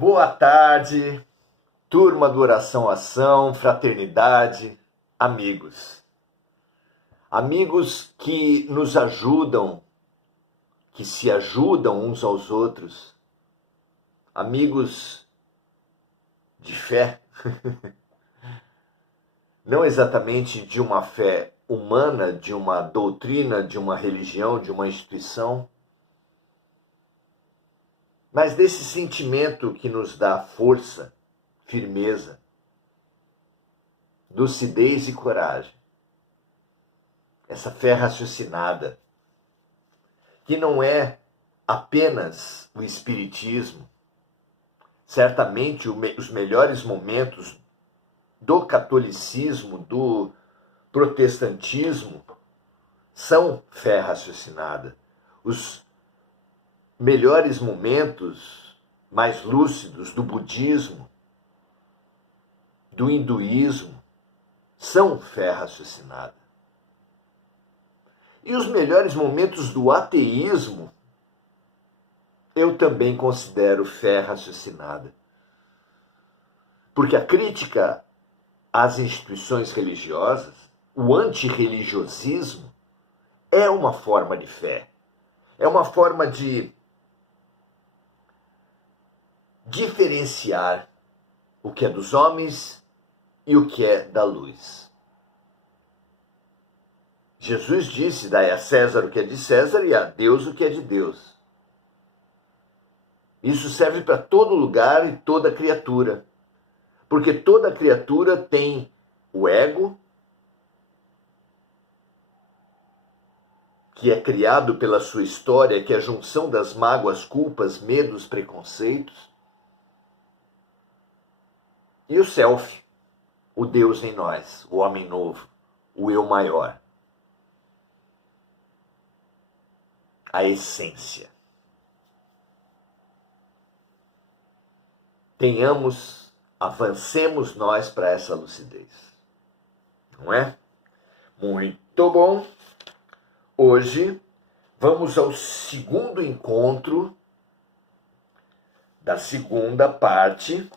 Boa tarde, turma do Oração Ação, fraternidade, amigos. Amigos que nos ajudam, que se ajudam uns aos outros. Amigos de fé. Não exatamente de uma fé humana, de uma doutrina, de uma religião, de uma instituição, mas desse sentimento que nos dá força, firmeza, lucidez e coragem. Essa fé raciocinada, que não é apenas o espiritismo. Certamente os melhores momentos do catolicismo, do protestantismo, são fé raciocinada. Os melhores momentos mais lúcidos do budismo, do hinduísmo, são fé raciocinada. E os melhores momentos do ateísmo, eu também considero fé raciocinada. Porque a crítica às instituições religiosas, o antirreligiosismo, é uma forma de fé. É uma forma de diferenciar o que é dos homens e o que é da luz. Jesus disse: dai a César o que é de César e a Deus o que é de Deus. Isso serve para todo lugar e toda criatura. Porque toda criatura tem o ego, que é criado pela sua história, que é a junção das mágoas, culpas, medos, preconceitos. E o self, o Deus em nós, o homem novo, o eu maior. A essência. Avancemos nós para essa lucidez. Não é? Muito bom. Hoje vamos ao segundo encontro da segunda parte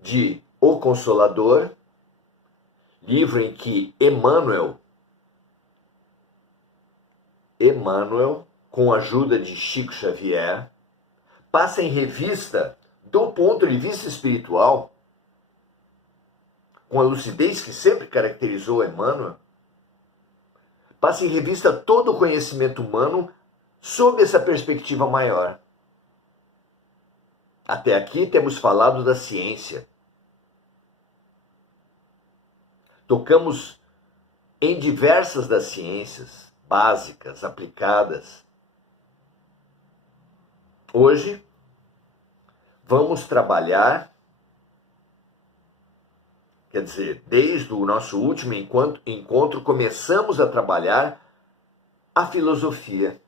de O Consolador, livro em que Emmanuel, com a ajuda de Chico Xavier, passa em revista, do ponto de vista espiritual, com a lucidez que sempre caracterizou Emmanuel, passa em revista todo o conhecimento humano sob essa perspectiva maior. Até aqui temos falado da ciência. Tocamos em diversas das ciências básicas, aplicadas. Hoje, vamos trabalhar, quer dizer, desde o nosso último encontro, começamos a trabalhar a filosofia,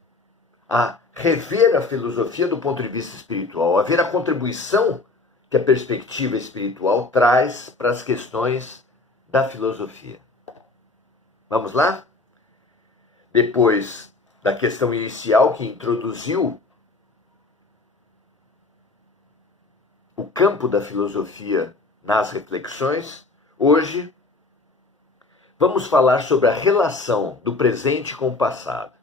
a rever a filosofia do ponto de vista espiritual, a ver a contribuição que a perspectiva espiritual traz para as questões da filosofia. Vamos lá? Depois da questão inicial que introduziu o campo da filosofia nas reflexões, hoje vamos falar sobre a relação do presente com o passado.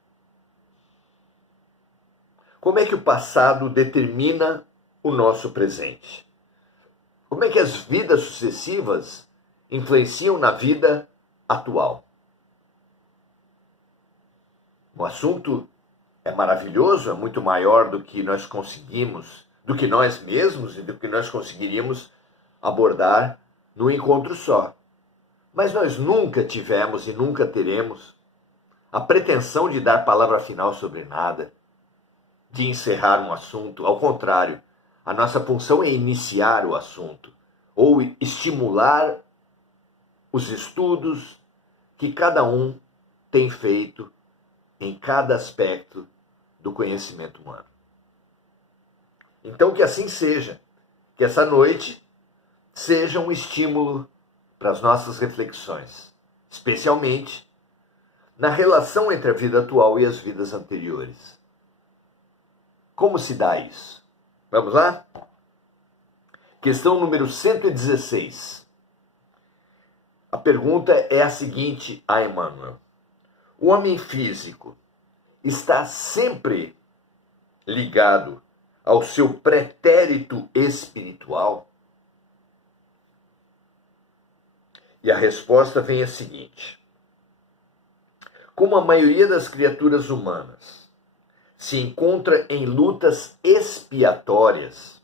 Como é que o passado determina o nosso presente? Como é que as vidas sucessivas influenciam na vida atual? O assunto é maravilhoso, é muito maior do que nós conseguimos, do que nós mesmos e do que nós conseguiríamos abordar num encontro só. Mas nós nunca tivemos e nunca teremos a pretensão de dar palavra final sobre nada, de encerrar um assunto. Ao contrário, a nossa função é iniciar o assunto ou estimular os estudos que cada um tem feito em cada aspecto do conhecimento humano. Então que assim seja, que essa noite seja um estímulo para as nossas reflexões, especialmente na relação entre a vida atual e as vidas anteriores. Como se dá isso? Vamos lá? Questão número 116. A pergunta é a seguinte a Emmanuel: o homem físico está sempre ligado ao seu pretérito espiritual? E a resposta vem a seguinte: como a maioria das criaturas humanas se encontra em lutas expiatórias,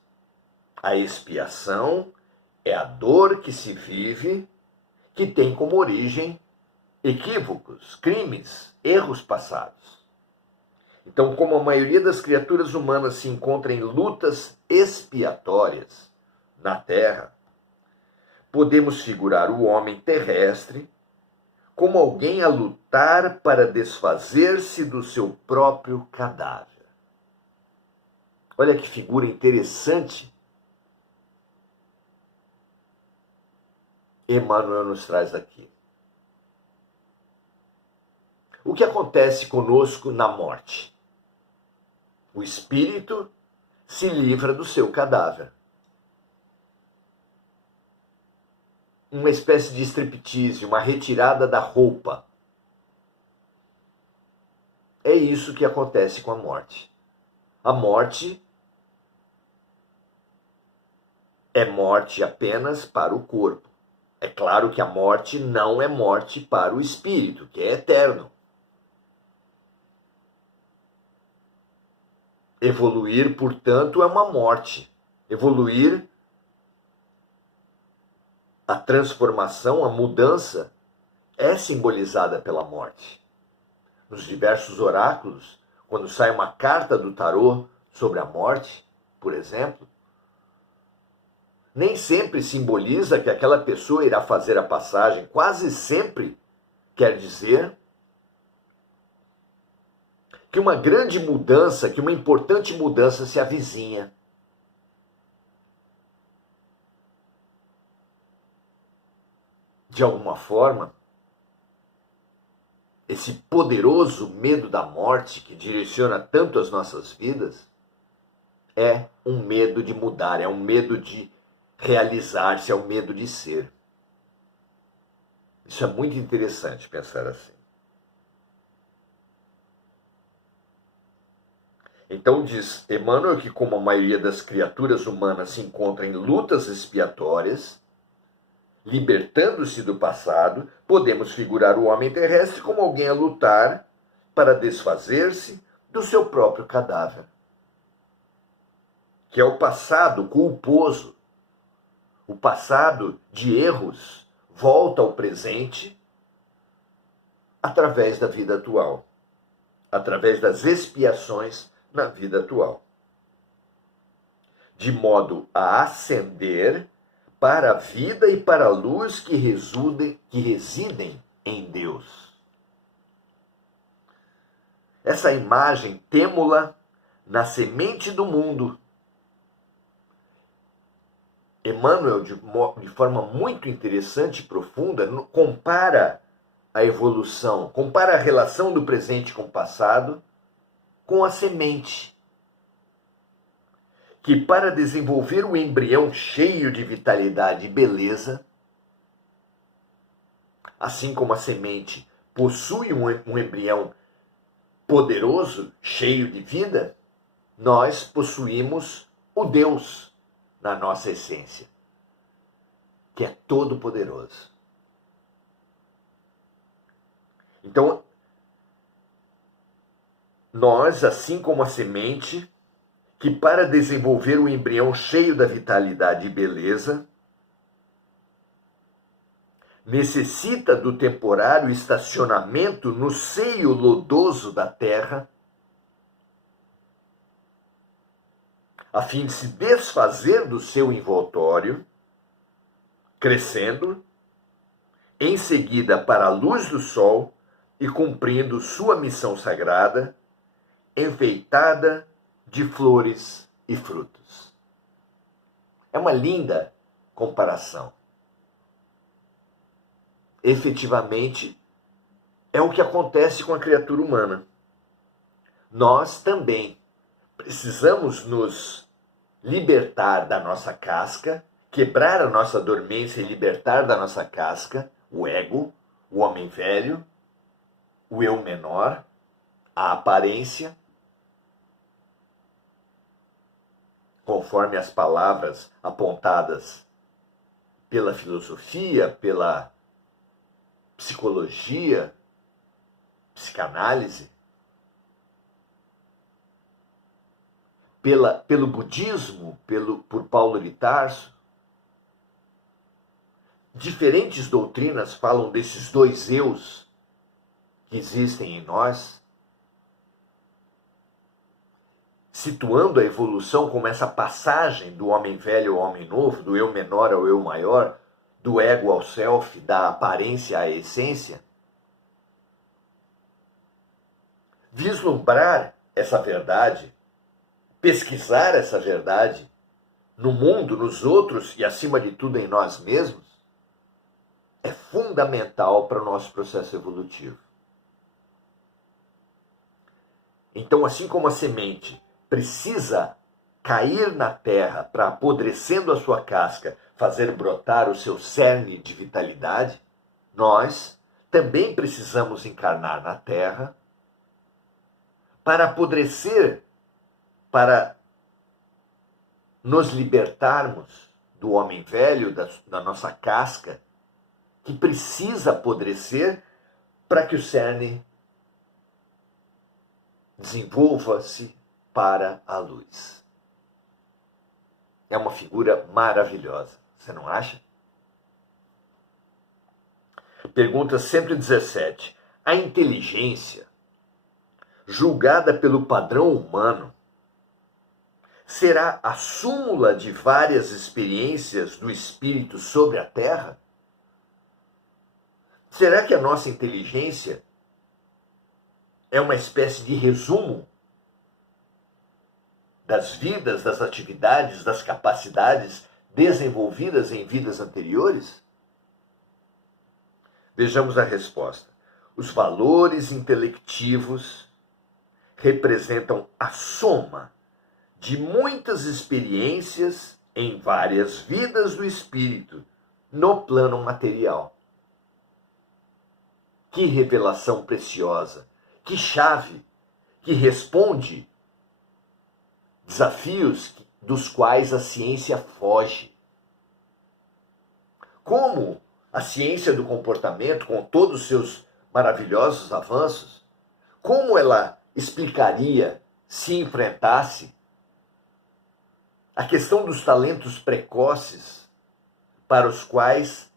a expiação é a dor que se vive, que tem como origem equívocos, crimes, erros passados. Então, como a maioria das criaturas humanas se encontra em lutas expiatórias na Terra, podemos figurar o homem terrestre como alguém a lutar para desfazer-se do seu próprio cadáver. Olha que figura interessante Emmanuel nos traz aqui. O que acontece conosco na morte? O espírito se livra do seu cadáver. Uma espécie de striptease, uma retirada da roupa. É isso que acontece com a morte. A morte é morte apenas para o corpo. É claro que a morte não é morte para o espírito, que é eterno. Evoluir, portanto, é uma morte. Evoluir, a transformação, a mudança, é simbolizada pela morte. Nos diversos oráculos, quando sai uma carta do tarô sobre a morte, por exemplo, nem sempre simboliza que aquela pessoa irá fazer a passagem. Quase sempre quer dizer que uma grande mudança, que uma importante mudança se avizinha. De alguma forma, esse poderoso medo da morte que direciona tanto as nossas vidas é um medo de mudar, é um medo de realizar-se, é um medo de ser. Isso é muito interessante pensar assim. Então diz Emmanuel que como a maioria das criaturas humanas se encontra em lutas expiatórias, libertando-se do passado, podemos figurar o homem terrestre como alguém a lutar para desfazer-se do seu próprio cadáver, que é o passado culposo, o passado de erros, volta ao presente através da vida atual, através das expiações na vida atual, de modo a ascender para a vida e para a luz que residem em Deus. Essa imagem temo-la na semente do mundo. Emmanuel, de forma muito interessante e profunda, compara a evolução, compara a relação do presente com o passado com a semente, que para desenvolver o embrião cheio de vitalidade e beleza, assim como a semente possui um embrião poderoso, cheio de vida, nós possuímos o Deus na nossa essência, que é todo poderoso. Então, nós, assim como a semente, que para desenvolver o embrião cheio da vitalidade e beleza, necessita do temporário estacionamento no seio lodoso da terra, a fim de se desfazer do seu envoltório, crescendo, em seguida para a luz do sol e cumprindo sua missão sagrada, enfeitada de flores e frutos. É uma linda comparação. Efetivamente, é o que acontece com a criatura humana. Nós também precisamos nos libertar da nossa casca quebrar a nossa dormência e libertar da nossa casca o ego, o homem velho, o eu menor, a aparência, conforme as palavras apontadas pela filosofia, pela psicologia, psicanálise, pelo budismo, por Paulo de Tarso. Diferentes doutrinas falam desses dois eus que existem em nós, situando a evolução como essa passagem do homem velho ao homem novo, do eu menor ao eu maior, do ego ao self, da aparência à essência. Vislumbrar essa verdade, pesquisar essa verdade no mundo, nos outros e, acima de tudo, em nós mesmos, é fundamental para o nosso processo evolutivo. Então, assim como a semente precisa cair na terra para, apodrecendo a sua casca, fazer brotar o seu cerne de vitalidade, nós também precisamos encarnar na terra para apodrecer, para nos libertarmos do homem velho, da nossa casca, que precisa apodrecer para que o cerne desenvolva-se para a luz. É uma figura maravilhosa, você não acha? Pergunta 117. A inteligência, julgada pelo padrão humano, será a súmula de várias experiências do espírito sobre a Terra? Será que a nossa inteligência é uma espécie de resumo das vidas, das atividades, das capacidades desenvolvidas em vidas anteriores? Vejamos a resposta. Os valores intelectivos representam a soma de muitas experiências em várias vidas do espírito no plano material. Que revelação preciosa, que chave, que responde desafios dos quais a ciência foge. Como a ciência do comportamento, com todos os seus maravilhosos avanços, como ela explicaria, se enfrentasse, a questão dos talentos precoces para os quais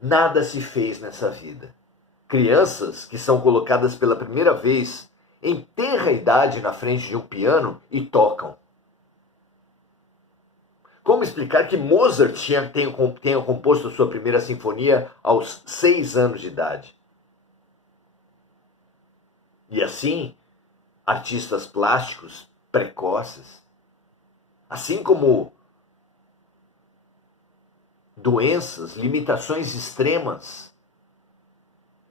nada se fez nessa vida? Crianças que são colocadas pela primeira vez em tenra idade na frente de um piano e tocam. Como explicar que Mozart tenha composto a sua primeira sinfonia aos 6 anos de idade? E assim, artistas plásticos precoces, assim como doenças, limitações extremas,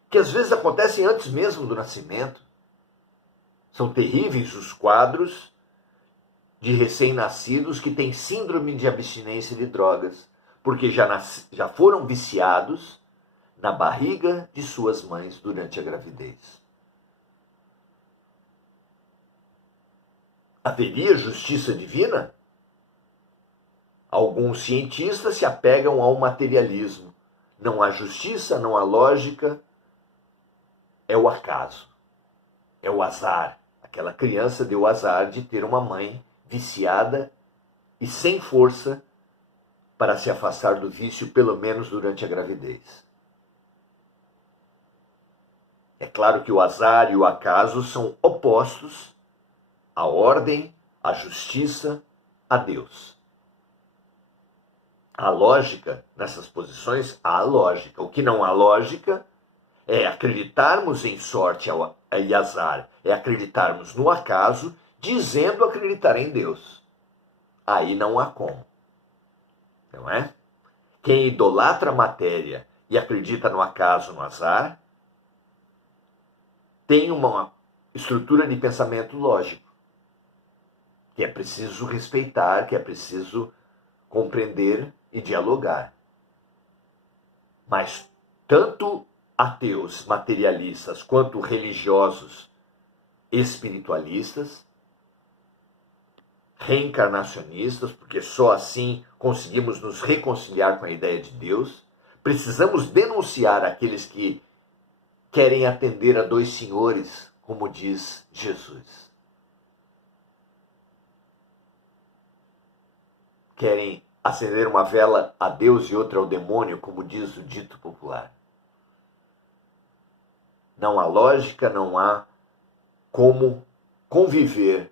que às vezes acontecem antes mesmo do nascimento. São terríveis os quadros de recém-nascidos que têm síndrome de abstinência de drogas, porque já foram viciados na barriga de suas mães durante a gravidez. Haveria justiça divina? Alguns cientistas se apegam ao materialismo. Não há justiça, não há lógica, é o acaso, é o azar. Aquela criança deu o azar de ter uma mãe viciada e sem força para se afastar do vício, pelo menos durante a gravidez. É claro que o azar e o acaso são opostos à ordem, à justiça, a Deus. A lógica nessas posições, há lógica. O que não há lógica é acreditarmos em sorte e azar, é acreditarmos no acaso, dizendo acreditar em Deus. Aí não há como. Não é? Quem idolatra a matéria e acredita no acaso, no azar, tem uma estrutura de pensamento lógico, que é preciso respeitar, que é preciso compreender e dialogar. Mas tanto ateus materialistas quanto religiosos espiritualistas, reencarnacionistas, porque só assim conseguimos nos reconciliar com a ideia de Deus, precisamos denunciar aqueles que querem atender a dois senhores, como diz Jesus. Querem acender uma vela a Deus e outra ao demônio, como diz o dito popular. Não há lógica, não há como conviver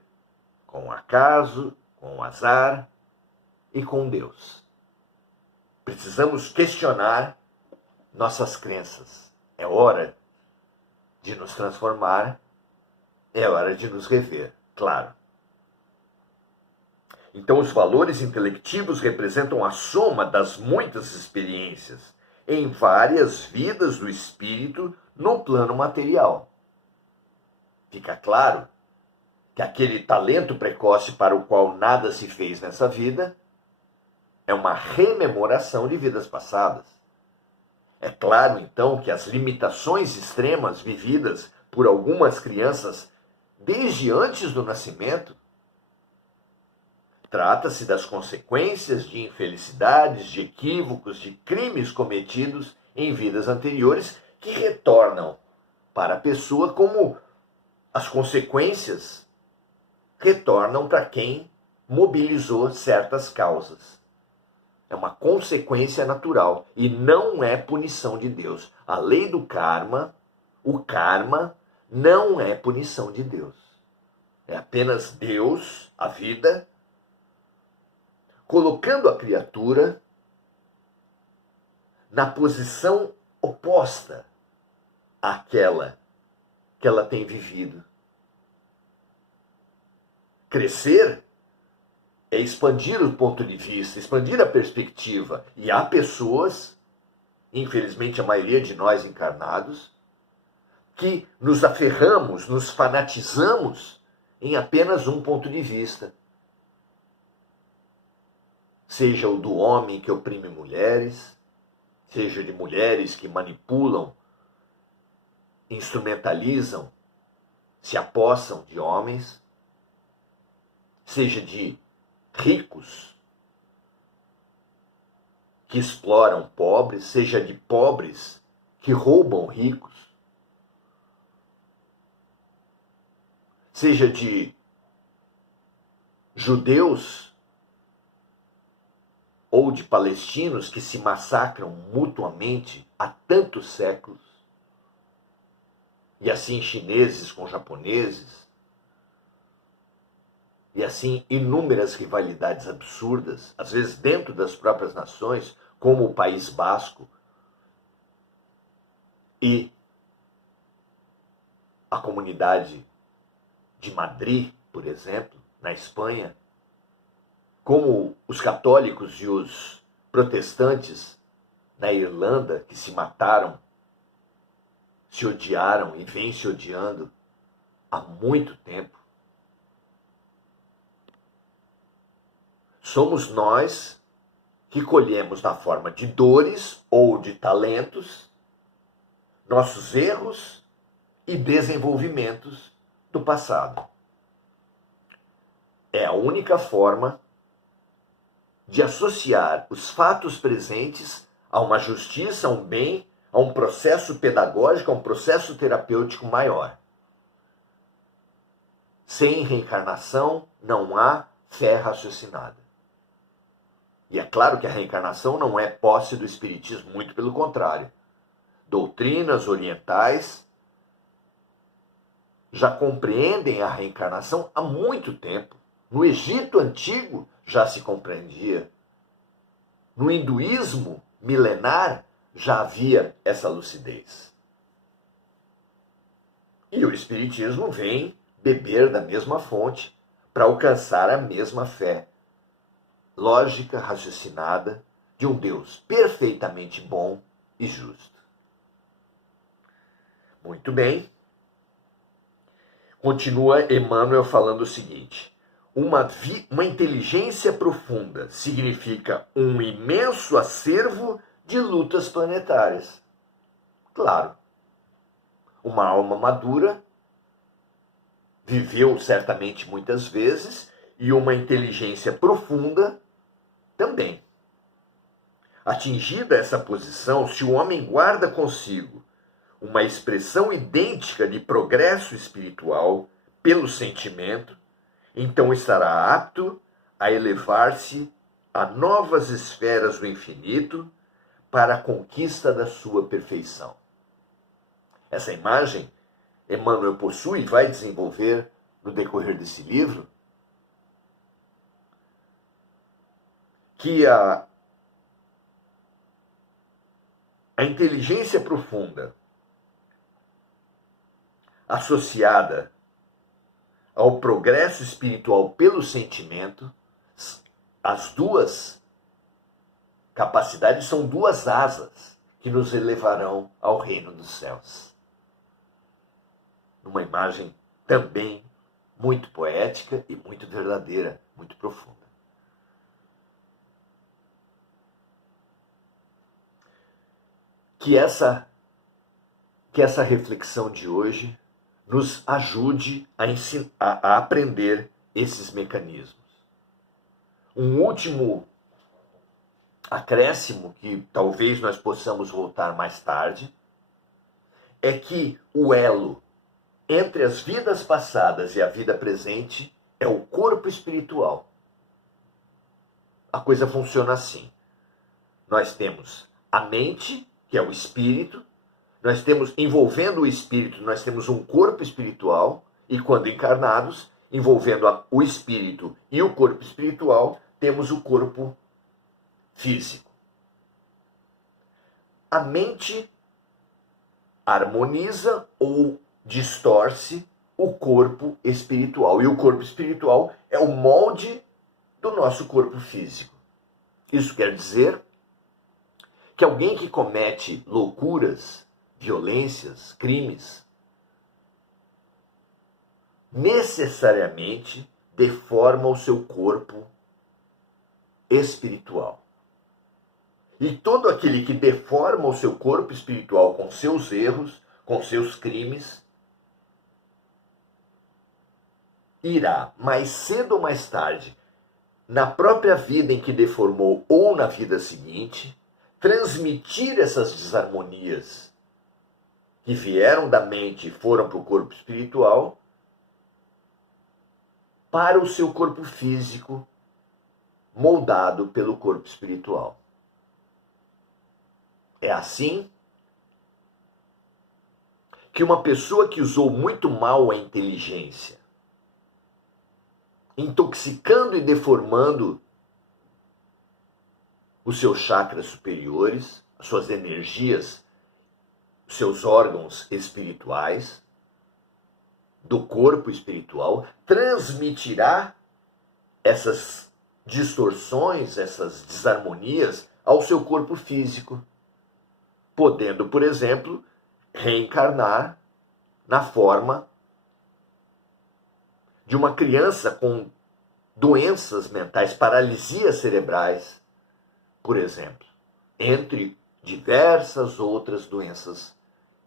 com o acaso, com o azar e com Deus. Precisamos questionar nossas crenças. É hora de nos transformar, é hora de nos rever, claro. Então, os valores intelectivos representam a soma das muitas experiências em várias vidas do espírito no plano material. Fica claro que aquele talento precoce para o qual nada se fez nessa vida é uma rememoração de vidas passadas. É claro, então, que as limitações extremas vividas por algumas crianças desde antes do nascimento trata-se das consequências de infelicidades, de equívocos, de crimes cometidos em vidas anteriores que retornam para a pessoa como as consequências retornam para quem mobilizou certas causas. É uma consequência natural e não é punição de Deus. A lei do karma, o karma, não é punição de Deus. É apenas Deus, a vida, colocando a criatura na posição oposta àquela que ela tem vivido. Crescer é expandir o ponto de vista, expandir a perspectiva. E há pessoas, infelizmente a maioria de nós encarnados, que nos aferramos, nos fanatizamos em apenas um ponto de vista. Seja o do homem que oprime mulheres, seja de mulheres que manipulam, instrumentalizam, se apossam de homens, seja de ricos que exploram pobres, seja de pobres que roubam ricos, seja de judeus ou de palestinos que se massacram mutuamente há tantos séculos, e assim chineses com japoneses, e assim inúmeras rivalidades absurdas, às vezes dentro das próprias nações, como o País Basco e a comunidade de Madrid, por exemplo, na Espanha, como os católicos e os protestantes na Irlanda, que se mataram, se odiaram e vêm se odiando há muito tempo. Somos nós que colhemos na forma de dores ou de talentos nossos erros e desenvolvimentos do passado. É a única forma de associar os fatos presentes a uma justiça, a um bem, a um processo pedagógico, a um processo terapêutico maior. Sem reencarnação não há fé raciocinada. E é claro que a reencarnação não é posse do espiritismo, muito pelo contrário. Doutrinas orientais já compreendem a reencarnação há muito tempo. No Egito Antigo já se compreendia. No hinduísmo milenar já havia essa lucidez. E o espiritismo vem beber da mesma fonte para alcançar a mesma fé lógica, raciocinada, de um Deus perfeitamente bom e justo. Muito bem. Continua Emmanuel falando o seguinte: uma inteligência profunda significa um imenso acervo de lutas planetárias. Claro, uma alma madura viveu certamente muitas vezes e uma inteligência profunda também. Atingida essa posição, se o homem guarda consigo uma expressão idêntica de progresso espiritual pelo sentimento, então estará apto a elevar-se a novas esferas do infinito para a conquista da sua perfeição. Essa imagem Emmanuel possui e vai desenvolver no decorrer desse livro, que a inteligência profunda associada ao progresso espiritual pelo sentimento, as duas capacidades são duas asas que nos elevarão ao reino dos céus. Uma imagem também muito poética e muito verdadeira, muito profunda. Que essa reflexão de hoje nos ajude a aprender esses mecanismos. Um último acréscimo, que talvez nós possamos voltar mais tarde, é que o elo entre as vidas passadas e a vida presente é o corpo espiritual. A coisa funciona assim. Nós temos a mente, que é o espírito, nós temos, envolvendo o espírito, nós temos um corpo espiritual, e quando encarnados, envolvendo o espírito e o corpo espiritual, temos o corpo físico. A mente harmoniza ou distorce o corpo espiritual, e o corpo espiritual é o molde do nosso corpo físico. Isso quer dizer que alguém que comete loucuras, violências, crimes, necessariamente deforma o seu corpo espiritual. E todo aquele que deforma o seu corpo espiritual com seus erros, com seus crimes, irá, mais cedo ou mais tarde, na própria vida em que deformou ou na vida seguinte, transmitir essas desarmonias que vieram da mente e foram para o corpo espiritual para o seu corpo físico, moldado pelo corpo espiritual. É assim que uma pessoa que usou muito mal a inteligência, intoxicando e deformando os seus chakras superiores, as suas energias, os seus órgãos espirituais, do corpo espiritual, transmitirá essas distorções, essas desarmonias ao seu corpo físico, podendo, por exemplo, reencarnar na forma de uma criança com doenças mentais, paralisias cerebrais, por exemplo, entre diversas outras doenças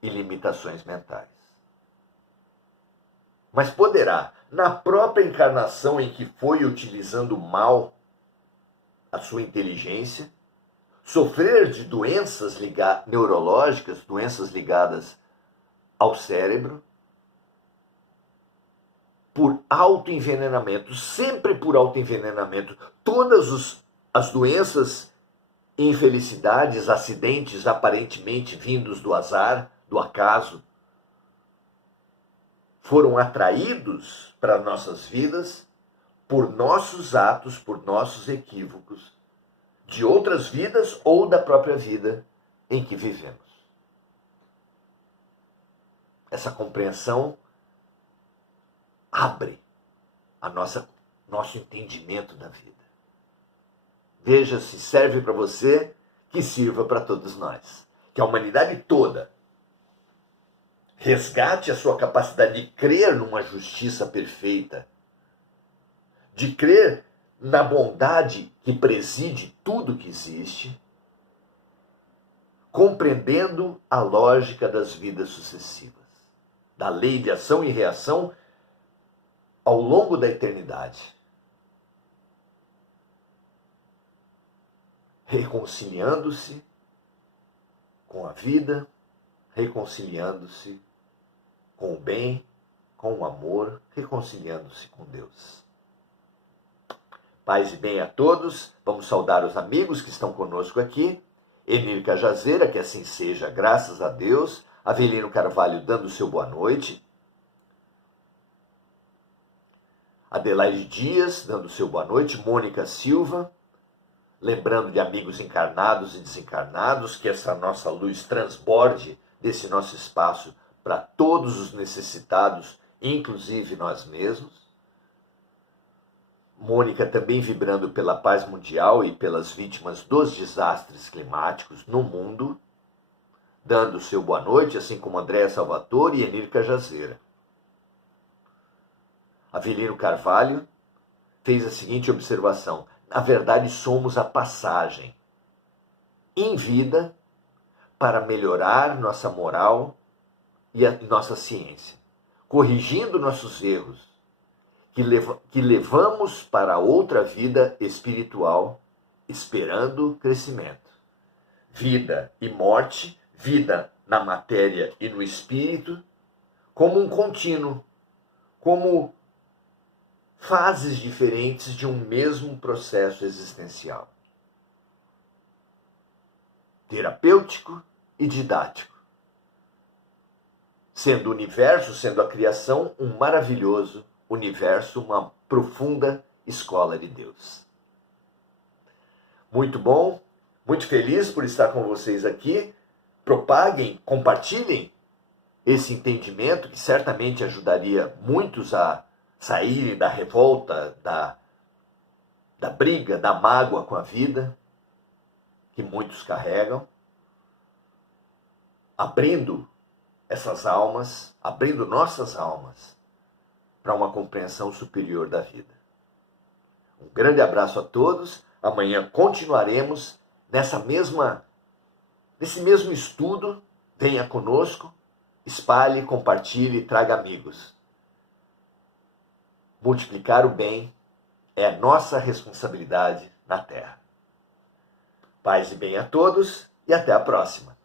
e limitações mentais. Mas poderá, na própria encarnação em que foi utilizando mal a sua inteligência, sofrer de doenças neurológicas, doenças ligadas ao cérebro, por autoenvenenamento, sempre por autoenvenenamento. Todas as doenças, infelicidades, acidentes aparentemente vindos do azar, do acaso, foram atraídos para nossas vidas por nossos atos, por nossos equívocos, de outras vidas ou da própria vida em que vivemos. Essa compreensão abre nosso entendimento da vida. Veja se serve para você, que sirva para todos nós. Que a humanidade toda resgate a sua capacidade de crer numa justiça perfeita, de crer na bondade que preside tudo que existe, compreendendo a lógica das vidas sucessivas, da lei de ação e reação ao longo da eternidade, reconciliando-se com a vida, reconciliando-se com o bem, com o amor, reconciliando-se com Deus. Paz e bem a todos. Vamos saudar os amigos que estão conosco aqui. Enir Cajazeira, que assim seja, graças a Deus. Avelino Carvalho dando o seu boa noite. Adelaide Dias dando o seu boa noite. Mônica Silva, lembrando de amigos encarnados e desencarnados, que essa nossa luz transborde desse nosso espaço para todos os necessitados, inclusive nós mesmos. Mônica também vibrando pela paz mundial e pelas vítimas dos desastres climáticos no mundo, dando o seu boa noite, assim como Andréa Salvatore e Enir Cajazeira. Avelino Carvalho fez a seguinte observação: na verdade somos a passagem em vida para melhorar nossa moral e a nossa ciência, corrigindo nossos erros, que levamos para outra vida espiritual, esperando crescimento. Vida e morte, vida na matéria e no espírito, como um contínuo, como fases diferentes de um mesmo processo existencial. Terapêutico e didático. Sendo o universo, sendo a criação, um maravilhoso universo, uma profunda escola de Deus. Muito bom, muito feliz por estar com vocês aqui. Propaguem, compartilhem esse entendimento que certamente ajudaria muitos a saírem da revolta, da briga, da mágoa com a vida, que muitos carregam, abrindo essas almas, abrindo nossas almas para uma compreensão superior da vida. Um grande abraço a todos. Amanhã continuaremos nesse mesmo estudo. Venha conosco, espalhe, compartilhe, traga amigos. Multiplicar o bem é a nossa responsabilidade na Terra. Paz e bem a todos e até a próxima.